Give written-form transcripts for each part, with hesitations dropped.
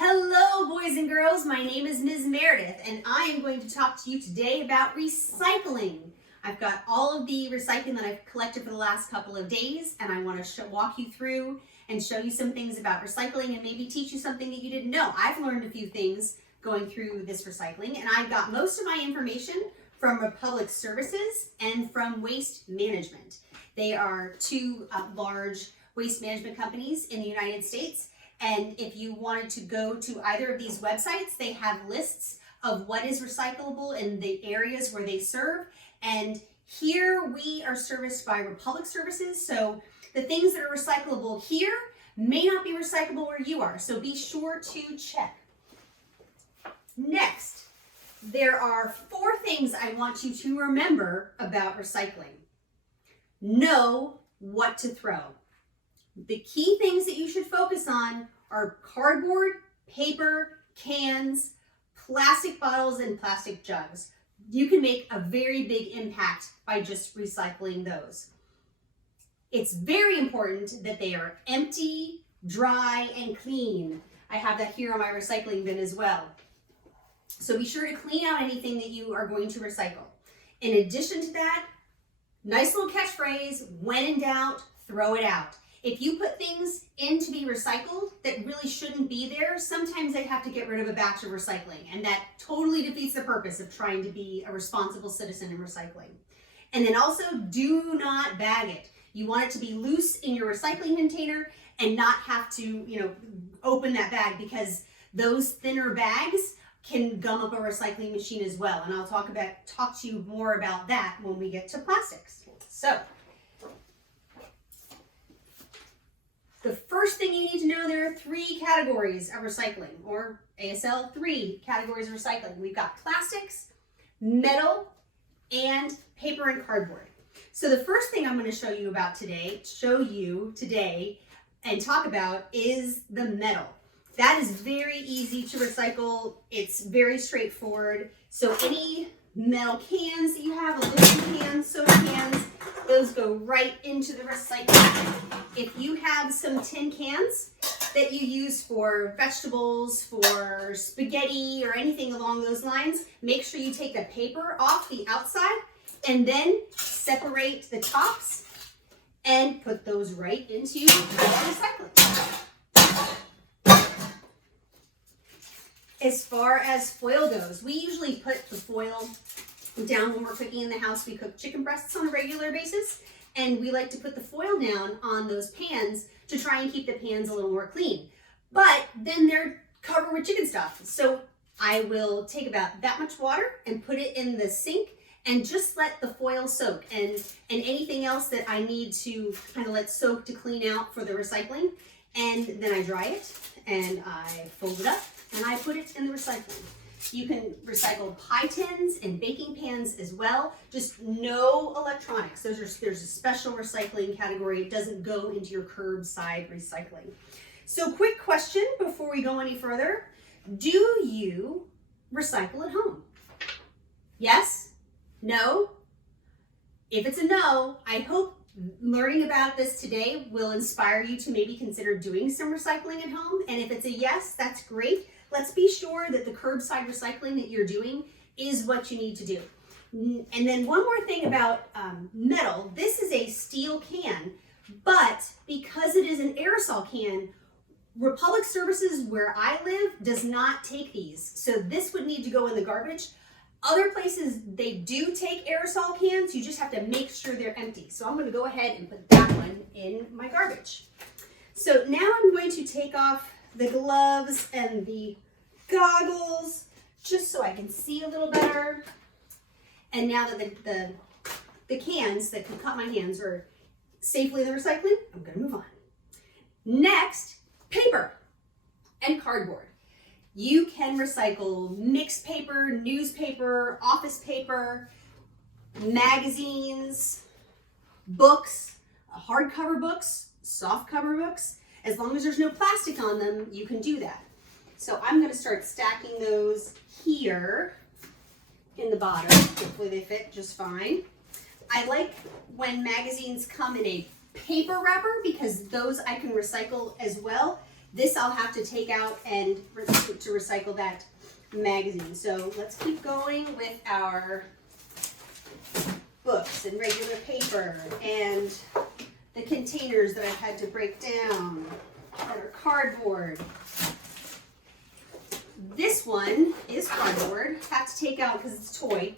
Hello, boys and girls. My name is Ms. Meredith, and I am going to talk to you today about recycling. I've got all of the recycling that I've collected for the last couple of days, and I want to walk you through and show you some things about recycling and maybe teach you something that you didn't know. I've learned a few things going through this recycling, and I got most of my information from Republic Services and from Waste Management. They are two large waste management companies in the United States. And if you wanted to go to either of these websites, they have lists of what is recyclable in the areas where they serve. And here we are serviced by Republic Services. So the things that are recyclable here may not be recyclable where you are. So be sure to check. Next, there are 4 things I want you to remember about recycling. Know what to throw. The key things that you should focus on are cardboard, paper, cans, plastic bottles, and plastic jugs. You can make a very big impact by just recycling those. It's very important that they are empty, dry, and clean. I have that here on my recycling bin as well. So be sure to clean out anything that you are going to recycle. In addition to that, nice little catchphrase, when in doubt, throw it out. If you put things in to be recycled that really shouldn't be there, sometimes they have to get rid of a batch of recycling, and that totally defeats the purpose of trying to be a responsible citizen in recycling. And then also, do not bag it. You want it to be loose in your recycling container and not have to, open that bag, because those thinner bags can gum up a recycling machine as well. And I'll talk to you more about that when we get to plastics. So, the first thing you need to know, there are 3 categories of recycling, or ASL 3 categories of recycling. We've got plastics, metal, and paper and cardboard. So the first thing I'm going to show you today and talk about is the metal. That is very easy to recycle. It's very straightforward. So any metal cans that you have, aluminum cans, soda cans, those go right into the recycling. If you have some tin cans that you use for vegetables, for spaghetti, or anything along those lines, make sure you take the paper off the outside and then separate the tops and put those right into recycling. As far as foil goes, we usually put the foil down when we're cooking in the house. We cook chicken breasts on a regular basis, and we like to put the foil down on those pans to try and keep the pans a little more clean. But then they're covered with chicken stuff. So I will take about that much water and put it in the sink and just let the foil soak, and anything else that I need to kind of let soak to clean out for the recycling. And then I dry it and I fold it up and I put it in the recycling. You can recycle pie tins and baking pans as well. Just no electronics. There's a special recycling category. It doesn't go into your curbside recycling. So quick question before we go any further. Do you recycle at home? Yes? No? If it's a no, I hope learning about this today will inspire you to maybe consider doing some recycling at home. And if it's a yes, that's great. Let's be sure that the curbside recycling that you're doing is what you need to do. And then one more thing about metal. This is a steel can, but because it is an aerosol can, Republic Services, where I live, does not take these. So this would need to go in the garbage. Other places, they do take aerosol cans. You just have to make sure they're empty. So I'm going to go ahead and put that one in my garbage. So now I'm going to take off the gloves and the goggles just so I can see a little better. And now that the cans that could cut my hands are safely in the recycling, I'm going to move on. Next, paper and cardboard. You can recycle mixed paper, newspaper, office paper, magazines, books, hardcover books, softcover books. As long as there's no plastic on them, you can do that. So I'm going to start stacking those here in the bottom. Hopefully they fit just fine. I like when magazines come in a paper wrapper because those I can recycle as well. This I'll have to take out and to recycle that magazine. So let's keep going with our books and regular paper and the containers that I've had to break down that are cardboard. This one is cardboard. Have to take out because it's a toy.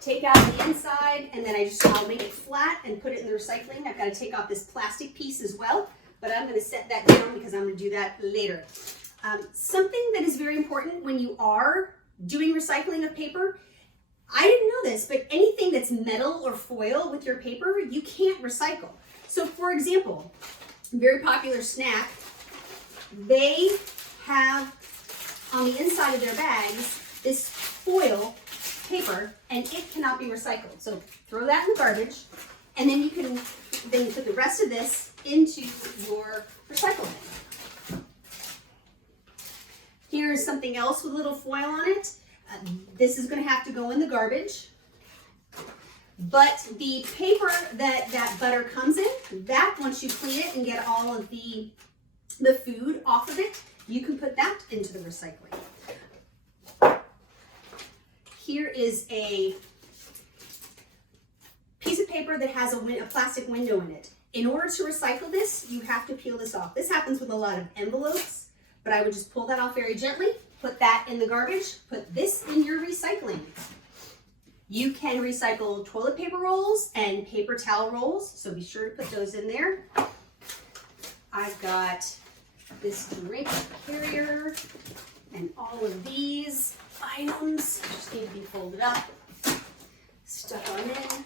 Take out the inside, and then I'll make it flat and put it in the recycling. I've got to take off this plastic piece as well, but I'm going to set that down because I'm going to do that later. Something that is very important when you are doing recycling of paper, I didn't know this, but anything that's metal or foil with your paper, you can't recycle. So for example, very popular snack, they have on the inside of their bags this foil paper, and it cannot be recycled. So throw that in the garbage, and then you can put the rest of this into your recycle bin. Here's something else with a little foil on it. This is going to have to go in the garbage. But the paper that butter comes in, that once you clean it and get all of the food off of it, you can put that into the recycling. Here is a piece of paper that has a plastic window in it. In order to recycle this, you have to peel this off. This happens with a lot of envelopes, but I would just pull that off very gently, put that in the garbage, put this in your recycling. You can recycle toilet paper rolls and paper towel rolls, so be sure to put those in there. I've got this drink carrier and all of these items just need to be folded up, stuck on in.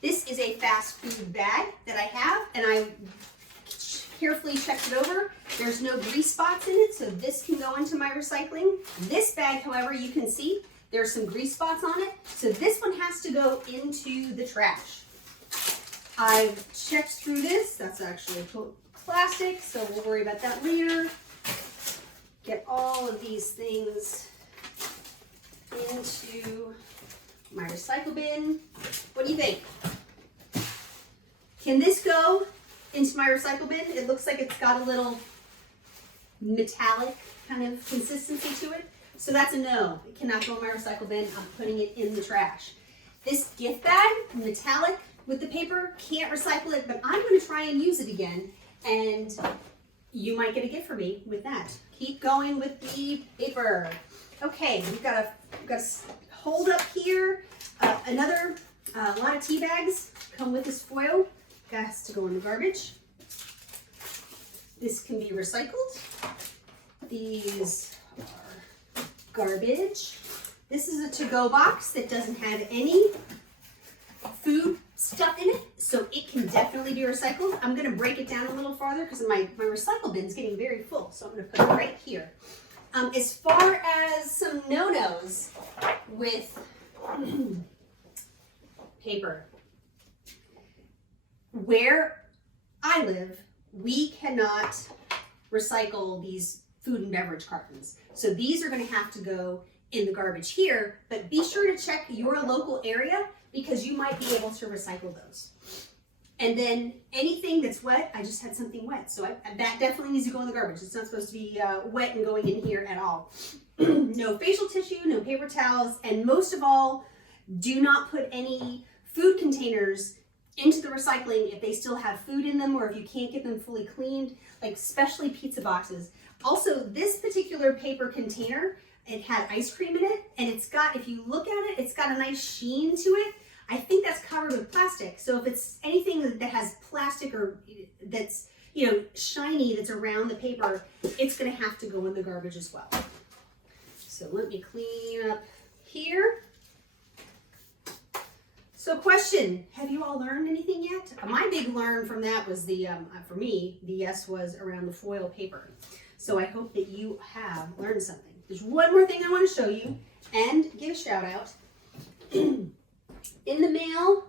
This is a fast food bag that I have, and I carefully checked it over. There's no grease spots in it, so this can go into my recycling. This bag, however, you can see there's some grease spots on it, so this one has to go into the trash. I've checked through this. That's actually plastic, so we'll worry about that later. Get all of these things into my recycle bin. What do you think? Can this go into my recycle bin? It looks like it's got a little metallic kind of consistency to it. So that's a no. It cannot go in my recycle bin. I'm putting it in the trash. This gift bag, metallic with the paper, can't recycle it, but I'm going to try and use it again. And you might get a gift for me with that. Keep going with the paper. Okay, we've got a hold up here. A lot of tea bags come with this foil. Has to go in the garbage. This can be recycled. These are garbage. This is a to-go box that doesn't have any food stuff in it, so it can definitely be recycled. I'm going to break it down a little farther because my recycle bin is getting very full, so I'm going to put it right here. As far as some no-nos with paper, where I live, we cannot recycle these food and beverage cartons. So these are going to have to go in the garbage here, but be sure to check your local area because you might be able to recycle those. And then anything that's wet, I just had something wet, so that definitely needs to go in the garbage. It's not supposed to be wet and going in here at all. No facial tissue, no paper towels, and most of all, do not put any food containers into the recycling if they still have food in them or if you can't get them fully cleaned, like especially pizza boxes. Also, this particular paper container, it had ice cream in it, and it's got, if you look at it, it's got a nice sheen to it. I think that's covered with plastic. So if it's anything that has plastic or that's, you know, shiny that's around the paper, it's going to have to go in the garbage as well. So let me clean up here. So question, have you all learned anything yet? My big learn from that was for me, the yes was around the foil paper. So I hope that you have learned something. There's one more thing I want to show you and give a shout out. In the mail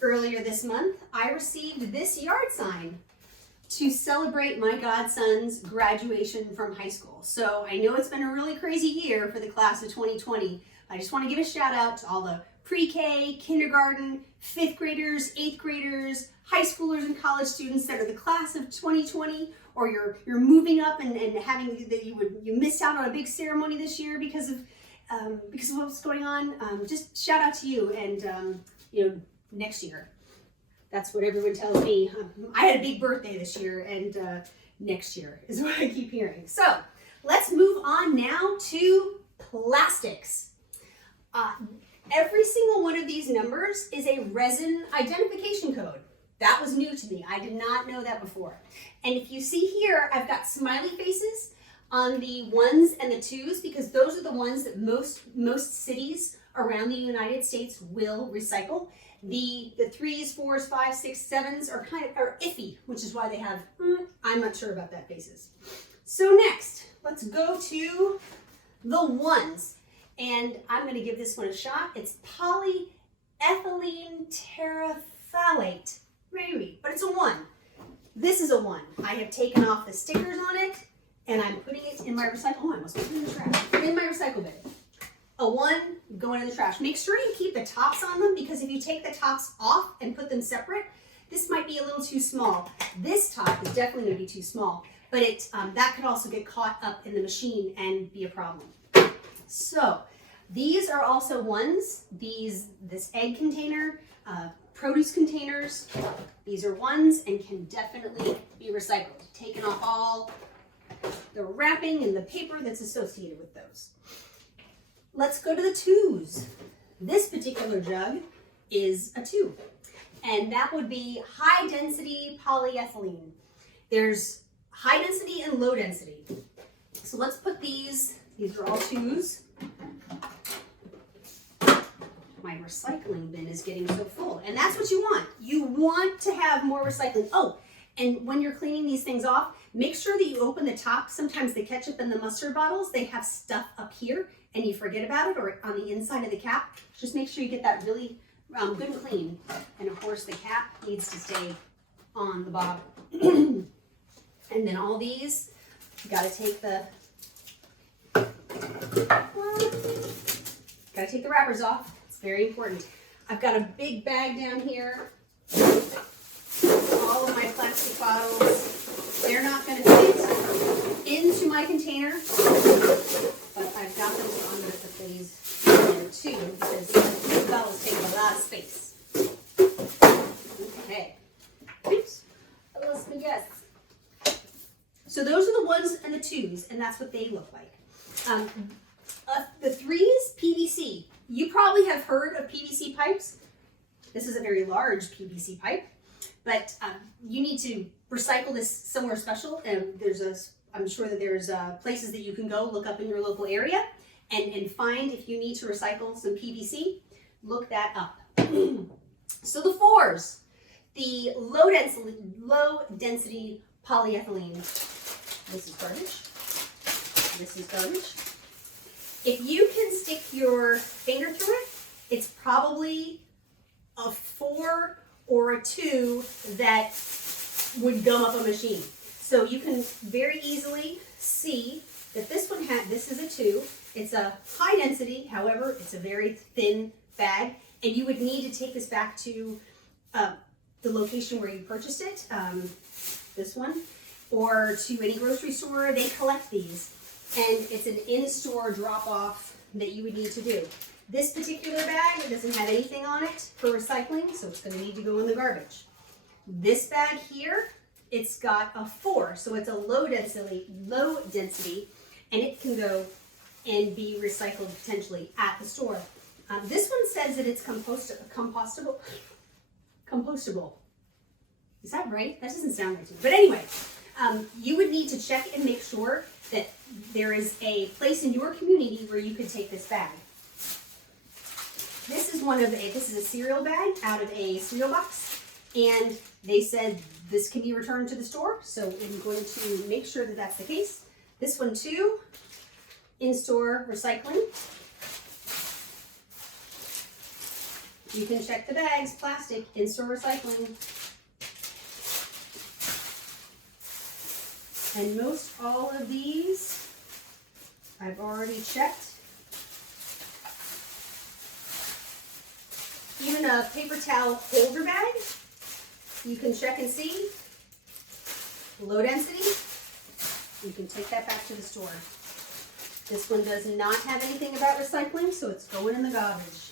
earlier this month, I received this yard sign to celebrate my godson's graduation from high school. So I know it's been a really crazy year for the class of 2020. I just want to give a shout out to all the pre-K, kindergarten, 5th graders, 8th graders, high schoolers and college students that are the class of 2020, or you're moving up and having that you missed out on a big ceremony this year because of what's going on. Just shout out to you, and next year. That's what everyone tells me. I had a big birthday this year, and next year is what I keep hearing. So let's move on now to plastics. Every single one of these numbers is a resin identification code. That was new to me. I did not know that before. And if you see here, I've got smiley faces on the 1s and the 2s because those are the ones that most cities around the United States will recycle. The 3s, 4s, 5s, 6s, 7s are iffy, which is why they have, I'm not sure about that faces. So next, let's go to the 1s. And I'm going to give this one a shot. It's polyethylene terephthalate. Maybe, but it's a 1. This is a 1. I have taken off the stickers on it, and I'm putting it in my recycle. Oh, I almost put it in the trash. In my recycle bin. A 1 going in the trash. Make sure you keep the tops on them, because if you take the tops off and put them separate, this might be a little too small. This top is definitely going to be too small, but that could also get caught up in the machine and be a problem. So these are also 1s. This egg container, produce containers, these are 1s and can definitely be recycled. Taken off all the wrapping and the paper that's associated with those. Let's go to the 2s. This particular jug is a 2, and that would be high density polyethylene. There's high density and low density. So let's put these are all 2s. My recycling bin is getting so full, and that's what you want. You want to have more recycling. Oh, and when you're cleaning these things off, make sure that you open the top. Sometimes the ketchup and the mustard bottles, they have stuff up here and you forget about it, or on the inside of the cap. Just make sure you get that really good and clean. And of course the cap needs to stay on the bottom. And then all these, you gotta take the wrappers off. Very important. I've got a big bag down here. All of my plastic bottles. They're not going to fit into my container, but I've got them, so I'm going to put these in there too, because these bottles take a lot of space. Okay. Oops. I lost my guess. So those are the 1s and the 2s, and that's what they look like. The 3s, PVC. You probably have heard of PVC pipes. This is a very large PVC pipe, but you need to recycle this somewhere special. And I'm sure that there's places that you can go look up in your local area and find if you need to recycle some PVC. Look that up. So the 4s, the low density polyethylene. This is garbage. This is garbage. If you can stick your finger through it, it's probably a 4 or a 2 that would gum up a machine. So you can very easily see that this is a 2. It's a high density, however, it's a very thin bag, and you would need to take this back to the location where you purchased it, this one, or to any grocery store. They collect these. And it's an in-store drop-off that you would need to do. This particular bag doesn't have anything on it for recycling, so it's going to need to go in the garbage. This bag here, it's got a 4, so it's a low density, and it can go and be recycled potentially at the store. This one says that it's compostable. Is that right? That doesn't sound right to me. But anyway, you would need to check and make sure that there is a place in your community where you could take this bag. This is a cereal bag out of a cereal box, and they said this can be returned to the store, so I'm going to make sure that that's the case. This one too, in-store recycling. You can check the bags, plastic, in-store recycling. And most all of these I've already checked. even a paper towel holder bag. You can check and see. Low density. You can take that back to the store. This one does not have anything about recycling, so it's going in the garbage.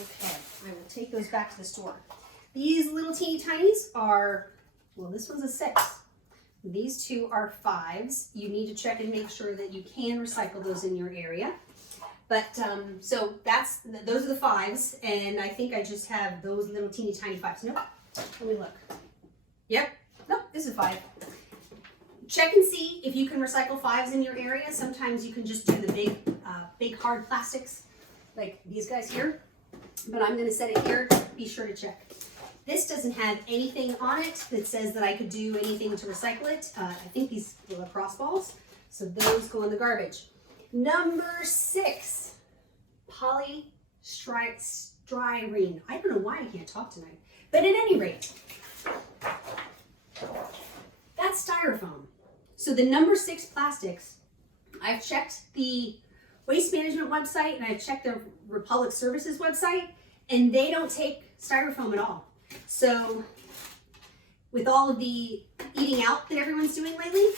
Okay, I will take those back to the store. These little teeny tinies are, well, this one's a 6. These two are 5s. You need to check and make sure that you can recycle those in your area. But so those are the 5s, and I think I just have those little teeny tiny 5s. Nope. Let me look. Yep. Nope. This is a 5. Check and see if you can recycle 5s in your area. Sometimes you can just do the big hard plastics, like these guys here. But I'm going to set it here. Be sure to check. This doesn't have anything on it that says that I could do anything to recycle it. I think these are lacrosse balls, so those go in the garbage. Number 6, polystyrene. I don't know why I can't talk tonight, but at any rate, that's styrofoam. So the number 6 plastics, I've checked the Waste Management website and I've checked the Republic Services website, and they don't take styrofoam at all. So with all of the eating out that everyone's doing lately,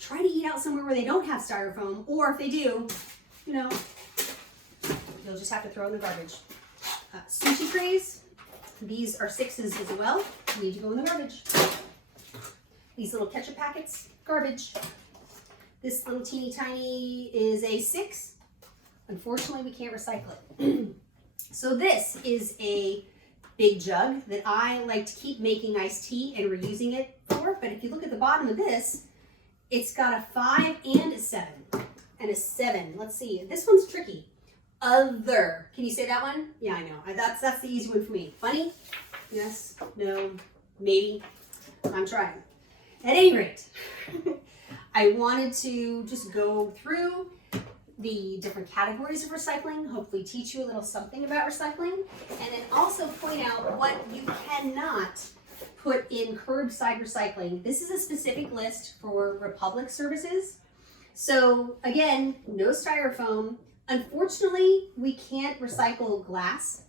try to eat out somewhere where they don't have styrofoam, or if they do, you'll just have to throw in the garbage. Sushi trays, these are 6s as well, need to go in the garbage. These little ketchup packets, garbage. This little teeny tiny is a 6. Unfortunately, we can't recycle it. So this is a big jug that I like to keep making iced tea and reusing it for, but if you look at the bottom of this, it's got a 5 and a 7, and a 7. Let's see, this one's tricky. Other, can you say that one? Yeah, I know, that's the easy one for me. Funny? Yes, no, maybe, I'm trying. At any rate, I wanted to just go through the different categories of recycling, hopefully teach you a little something about recycling, and then also point out what you cannot put in curbside recycling. This is a specific list for Republic Services. So again, no styrofoam. Unfortunately, we can't recycle glass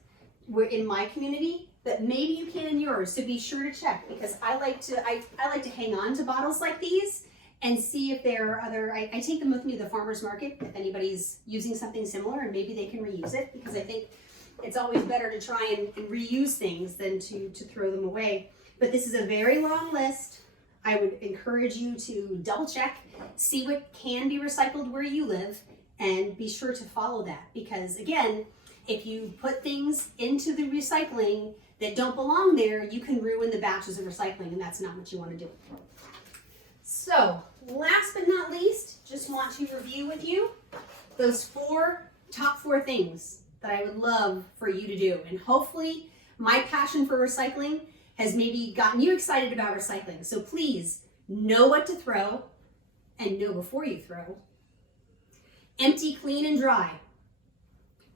in my community, but maybe you can in yours, so be sure to check, because I like to hang on to bottles like these and see if there are other, I take them with me to the farmer's market if anybody's using something similar, and maybe they can reuse it, because I think it's always better to try and reuse things than to throw them away. But this is a very long list. I would encourage you to double check, see what can be recycled where you live, and be sure to follow that, because again, if you put things into the recycling that don't belong there, you can ruin the batches of recycling, and that's not what you want to do. So, last but not least, just want to review with you those top four things that I would love for you to do. And hopefully, my passion for recycling has maybe gotten you excited about recycling. So please, know what to throw and know before you throw. Empty, clean, and dry.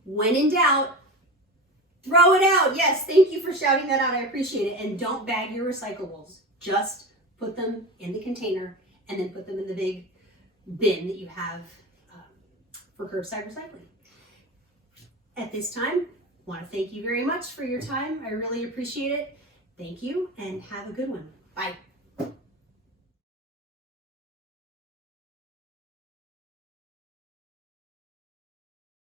When in doubt, throw it out. Yes, thank you for shouting that out. I appreciate it. And don't bag your recyclables. Just put them in the container and then put them in the big bin that you have for curbside recycling. At this time, I want to thank you very much for your time. I really appreciate it. Thank you and have a good one. Bye.